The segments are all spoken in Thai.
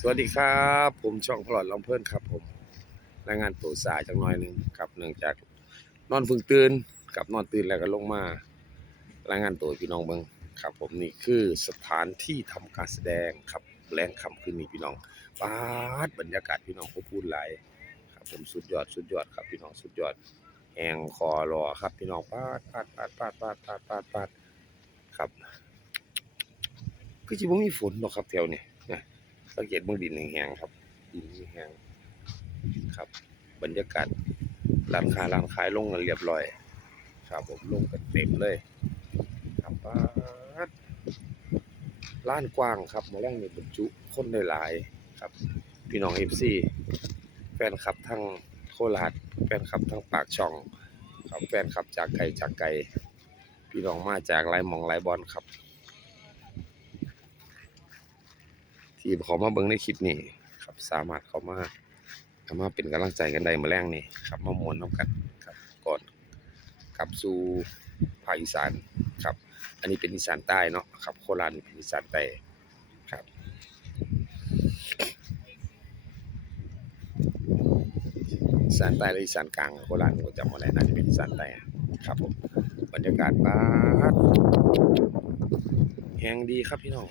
สวัสดีครับ ผมช่องพลอดลำเพิ่นครับ ผมรายงานตัวสายจังน้อยหนึ่งครับเนื่องจากนอนเพึ่งตื่นกับนอนตื่นแล้วก็ลงมารายงานตัวพี่น้องเบิงครับ ผมนี่คือสถานที่ทำการแสดงครับแรงคำคืนนี้พี่น้องปาดบรรยากาศพี่น้องเขาพูดหลายครับ ผมสุดยอดสุดยอดครับพี่น้องสุดยอดแหงคอรอครับพี่น้องปาดปาดปาดปาดปาดปาดปาดปาดครับ คือจิบ่มีฝนหรอกครับแถวนี้นะสังเกตเบื้องดินแห้งๆครับ ดินแห้งครับ บรรยากาศร้านค้าร้านขายลงกันเรียบร้อย ครับผมลงกันเต็มเลยครับป๊าดร้านกว้างครับมาแรงในบรรจุคนได้หลายครับ พี่น้องเอฟซีแฟนคลับทั้งโคราชแฟนคลับทั้งปากช่องครับแฟนคลับจากไกลจากไกลพี่น้องมาจากหลายหมองหลายบอลครับ ที่เขามาเบิ่งในคลิปนี้ครับสามารถเข้ามาเข้ามาเป็นกำลังใจกันได้มาแรงนี่ครับมามวนน้ำกันครับก่อนกลับสู่ภาคอีสานครับ อันนี้เป็นอีสานใต้เนาะครับโคราชเป็นอีสานใต้ครับอีสานใต้และอีสานกลางโคราชผมจำอะไรน่าจะเป็นอีสานใต้ครับผมบรรยากาศบ้านแหงดีครับพี่น้อง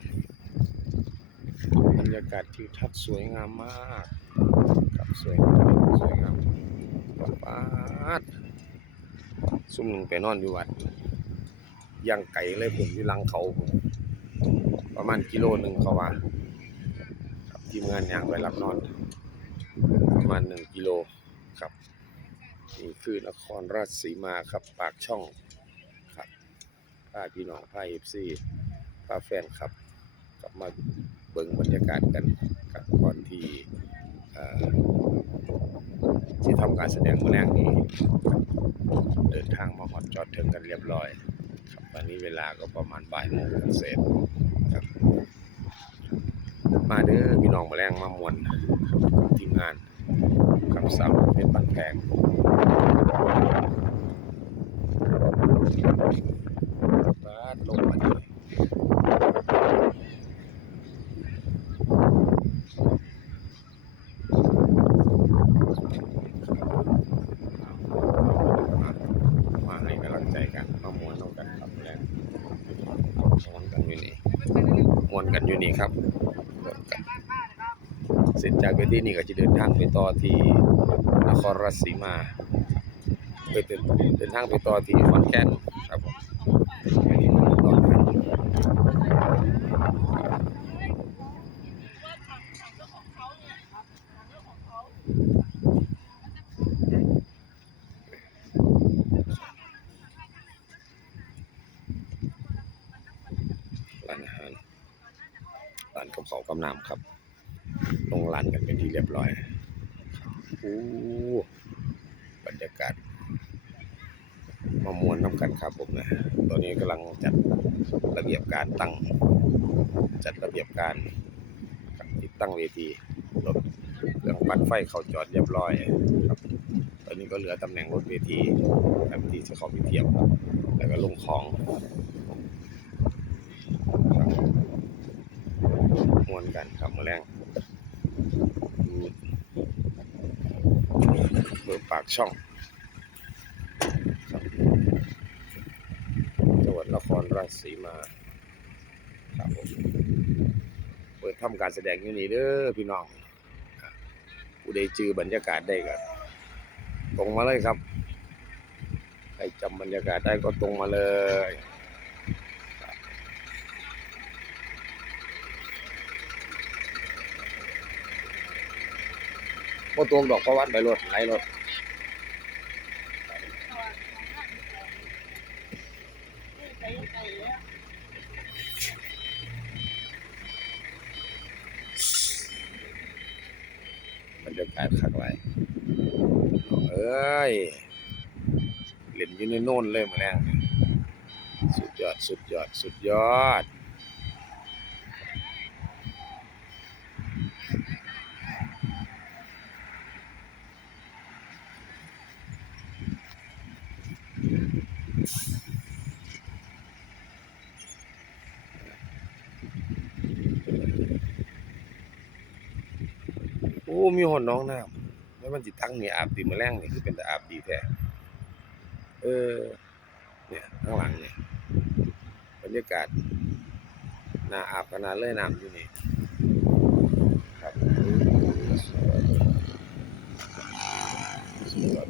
รยากาศทิวทัศน์สวยงามมากครับสวยงามสวยงามปาดซุ่มหนึ่งไปนอนอยู่วัดย่างไก่เลยผมอยู่หลังเขาผมประมาณกิโลหนึ่งเขาว่าครับทีมงานย่างไปรับนอน ประมาณหนึ่งกิโลครับนี่คือนครราชสีมาครับปากช่องครับพาพี่น้องพาเอฟซีพาแฟนครับ กลับมา บิ่งบรรยากาศกันครับก่อนที่ที่ทำการแสดงมื้อแรกนี้ เดินทางมาฮอดจอดถึงกันเรียบร้อยครับตอนนี้เวลาก็ประมาณบ่ายโมงเศษครับ มาเด้อพี่น้องมาแรงมามวนครับทีมงานครับสาวเพชรบ้านแพงบาดลงมาดี มาให้กำลังใจกันมามวนน้องกันครับแรงมวนกันอยู่นี่ มวนกันอยู่นี่ครับเสร็จจากเวทีนี่ก็จะเดินทางไปต่อที่นครราชสีมาไปเดินเดินทางไปต่อที่ขอนแก่นครับผมอันนี้มันตอนครับร้านอาหารร้านกับ เขากำน้ำครับ ลงร้านกันเป็นที่เรียบร้อยโอ้บรรยากาศมามวนน้ำกันครับผมนะตอนนี้กำลังจัดระเบียบการตั้ง จัดระเบียบการติดตั้งเวทีรถเครื่องปั่นไฟเข้าจอดเรียบร้อยครับตอนนี้ก็เหลือตำแหน่งรถเวทีครับที่จะเข้าไปเทียบแล้วก็ลงของครับ กันครับมาแรงดูเบอร์ปากช่องครับจังหวัดนครราชสีมาครับผมเปิดทำการแสดงอยู่นี่เด้อพี่น้องผู้ใดจือบรรยากาศได้ก็ตรงมาเลยครับใครจำบรรยากาศได้ก็ตรงมาเลยครับ บ่ตวงดอกประวันไปรถไหลรถบรรยากาศคักไรเอ้ยเล่นอยู่ในโน่นเลยมาแล้วสุดยอด สุดยอด สุดยอด มีหอนน้องน้ำแล้วมันสิตั้งนี่อาบติมื้อแรงนี่คือเป็นแต่อาบดีแท้เออ เนี่ยข้างหลังเนี่ยบรรยากาศน่าอาบขนาดเลยน้ำอยู่นี่ครับสุดยอด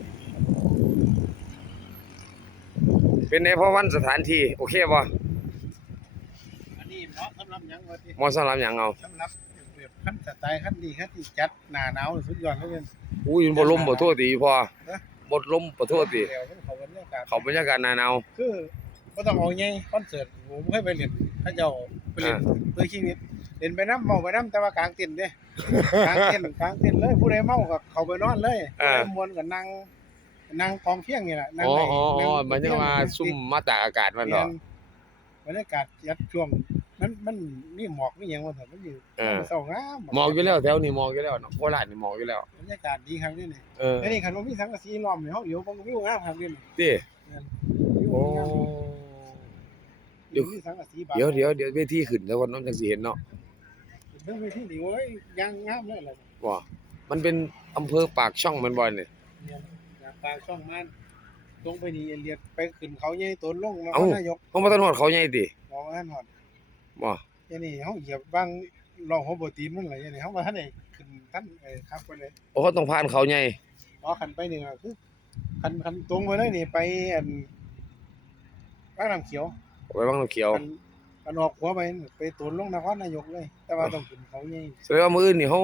เป็นไงพอวันสถานที่ โอเคบ่อันนี้เหมาะสำหรับหยังวะที่เหมอสำหรับหยังเอา สำหรับ แบบขั้นสไตล์ขั้นดีขั้นที่จัดหน้าหนาวสุดยอดเลยเป็นอุ้ยบ่ลมบ่โทษตีพอฮะบ่ลมบ่โทษตีเดี๋ยวเขาบรรยากาศเขาบรรยากาศหนาหนาว คือก็ต้องเอาไงคอนเสิร์ตผมเคยไปเล่นเขาเจ้าไปเล่นอ่า เพื่อชีวิตเล่นไปน้ำเมาไปน้ำแต่ว่ากลางเต็นท์เด้ กลางเต็นท์กลางเต็นท์เลยผู้ใดเมาก็เขาไปนอนเลยผู้ใดมวนก็นั่งนั่งกองเพียงนี่แหละนั่งอ๋อไหนอ๋ออ๋อนั่งมันจะมาซุ่มมาตากอากาศมันเหรอ บรรยากาศยัดช่วง มันมันมีหมอกมีหยังว่าแต่มันอยู่เออ เศร้างามหมอกอยู่แล้วแถวนี้หมอกอยู่แล้วเนาะโคราชนี่หมอกอยู่แล้ว บรรยากาศดีครับนี่นี่เออไอ้นี่คันว่ามีสังกะสีล้อมนี่เฮาเดี๋ยวบ่มีงามครับนี่ติโอ้เดี๋ยวมีสังกะสีบาเดี๋ยวเดี๋ยวเดี๋ยวเวทีขึ้นแล้ววันน้องจังสิเห็นเนาะเบิ่งไปที่นี่โอ้ยยังงามเลยล่ะว่ามันเป็นอำเภอปากช่องแมันบ่นี่เนี่ยอยากปากช่องมันลงไปนี่เรียดไปขึ้นเขาใหญ่ต้นลงนคเอ้ารนายกเฮาบ่ทันฮอดเขาใหญ่ติมองท่านฮอด บ่อันนี้เฮาเหยียบบางรองหัวโบตีนมันไหลอันนี้เฮาบ่ทันได้ขึ้นท่านเอ้ครับไปเลยโอ้เขาต้องผ่านเขาใหญ่อ๋อคันไปนี่ก็คือคันคันตรงไปเลยนี่ไปอันบ้านน้ำเขียวไปบางน้ำเขียวคันคันออกหัวไปนี่ไปต้นลงนครนายกเลย แต่ว่าต้องขึ้นเขาใหญ่แสดงว่ามื้ออื่นนี่เฮา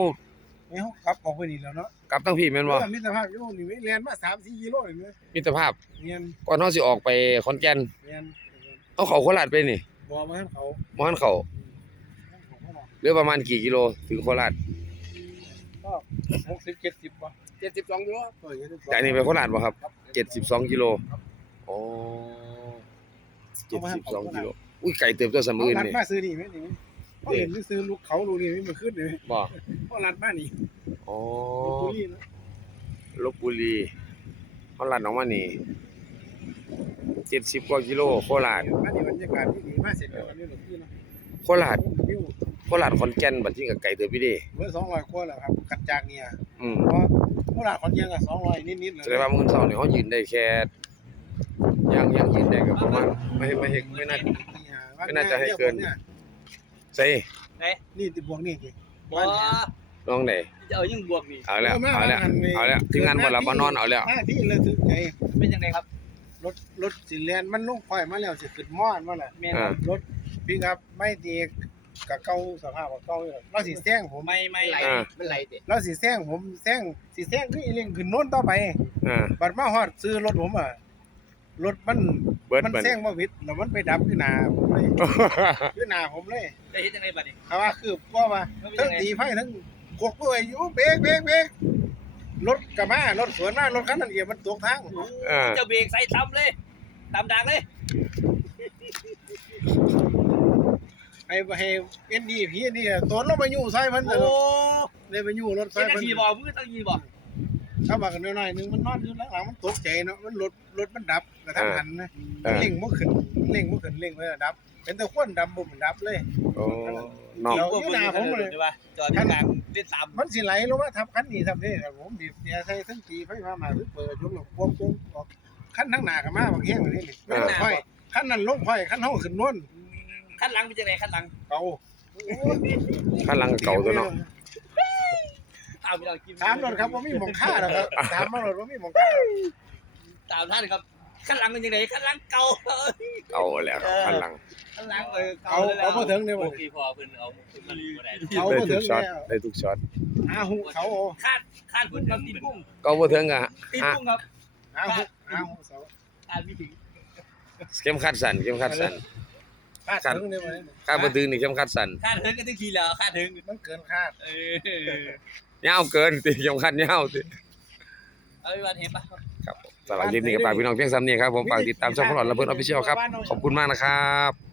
ไม่เฮาขับออกไปนี่แล้วเนาะกลับทั้งพี่แม่นบ่เออมิตรภาพอยู่นี่ไม่เรียนมา3-4กิโลนี่เว้ยมิตรภาพเรียนก่อนเฮาสิออกไปขอนแก่นเรียนเฮาเข้าโคราชไปนี่ บ่มาให้เขาบ่ทันเข้าเหลือประมาณกี่กิโลถึงโคราชก็60 70บ่72กิโลเออ72จากนี้ไปโคราชบ่ครับ72กิโลอ๋อ72กิโลอุ้ยไก่เติบโตเสมอเอาอื่นรัดนี่มาซื้อนี่ไหมนี่ไหมเขาเห็นซื้อลูกเขาลูกนี่มันขึ้นเลยบ่เขารัดมานี่อ๋อ ลูกนี่นะลบบุรีเฮาลัดออกมานี่ 70กว่ากิโลโคราชมานี่บรรยากาศที่ดีมากเสร็จแล้ววันนี้หลวงพี่เนาะโคราชวิวโคราชขอนแก่นบัดนี้ก็ไก่เติบพี่เด้เบอร์สองร้อยกว่าแล้วครับกัดจากเนี่ยอืมเพราะเมื่อไหร่คนเยังกับสองร้อยนิดๆเลยแสดงว่ามื้อเช้านี่เฮายืนได้แค่ยังยังยืนได้ก็ประมาณไม่ไม่เห็นไม่น่าไม่น่าจะให้เกินใส่นี่ติดบวกนี่ดิบ่น้องไหนจะเอายังบวกนี่เอาแล้วเอาแล้วเอาแล้วทีมงานบ่หลับบ่นอนเอาแล้วหน้าที่เลยถึงใจเป็นยังไงครับ รถรถสิแลนมันลงค่อยมาแล้วสิขึ้นม้อนมาแหละแม่นอ่ารถพี่ครับไม่ดีกับเก่าสภาพกับเก่าอยู่แล้วเราสิแซงผมไม่ไม่ไหลอ่ามันไหลเด็ดเราสิแซงผมแซงสิแซงคืออีเรื่องขึ้นโน้นต่อไปอ่าบัดมาฮอดซื้อรถผมอะรถมันเบิดมันเบิดแซงบ่วิดแล้วมันไปดับอยู่หน้าผมเลยอยู่หน้าผมเลยจะเฮ็ดยังไงบัดนี้เขาว่าคือว่าว่ามันเป็นทั้ยังงไงตีไฟทั้งกกเปื่อยอยู่เบรกเบรกเบรก รถกระมารถสวนมารถคันนั้นเหยียบมันตกทางอ่าเจะเบรกใส่ตำเลยตำดังเลยให้ให้เอ็นดีพี่นี่ตัวลงมาอยู่ซอยมันโอ้เลยไปอยู่รถไฟเป็นนามันทีบ่มือตั้งยีบ่เขาบอกกันหน่อยๆนึงมันนอนอยู่หลังๆมันตกใจเนาะมันรถรถมันดับกระทันหันนะอ่าเร่งบ่ขึ้นเร่งบ่ขึ้นเร่งบ่ดับ เป็นแต่ควนดับบ่มันดับเลย โอ้น้องเดี๋ยวอยู่หน้าผมเลยใช่ป่ะจอดอยู่กลางเล่นสามมันสิไหลลงมาทับคันนี้ทับนี่ครับผมบีบเสียใส่ทั้งตีไฟฟ้ามาเปิดยกหลบควบคุมออกคันทั้งหน้าก็มาบางแห่งนี่นี่ไม่ต้องค่อยคันนั้นลงค่อยคันเฮาขึ้นโน่นขั้นหลังเป็นยังไงขั้นหลังเก่าข้างหลังเก่าตัวเนาะตามพี่เรากินถามรถครับว่ามีหมองค่าหรอครับถามมารถว่ามีหมองค่าตามท่านครับขั้นหลังเป็นยังไงขั้นหลังเก่าเก่าแล้วครับข้างหลังขั้นหลัง เออเอาเอาบ่ถึงเนี่ยโอบ่เคพอเพิ่นเอาขึ้นมาบ่ได้เอาได้บ่ทุถึกงช็อตแล้วได้ทุกช็อตอาหุเขาคาดคาดเพิ่นครับตีนกุ้งก็บ่ถึงอะตีนกุ้งครับอาหุอาหุเสาคาดไม่ถึงเข้มขัดสั่นเข้มขัดสั่นคาดถึงเนี่ยบ่ข้าบ่ถึงนี่เข้มขัดสั่นคาดเถิงก็ถึงทีแล้วคาดเถิงมันเกินคาดเออยาวเกินติเข้มขัดยาวติเอาไปวันเห็นปะครับผมสำหรับคลิปนี้ก็ฝากพี่น้องเพียงซ้ำนี้ครับผมฝากติดตามช่องพลอดระเบิดออฟฟิเชียลครับขอบคุณมากนะครับ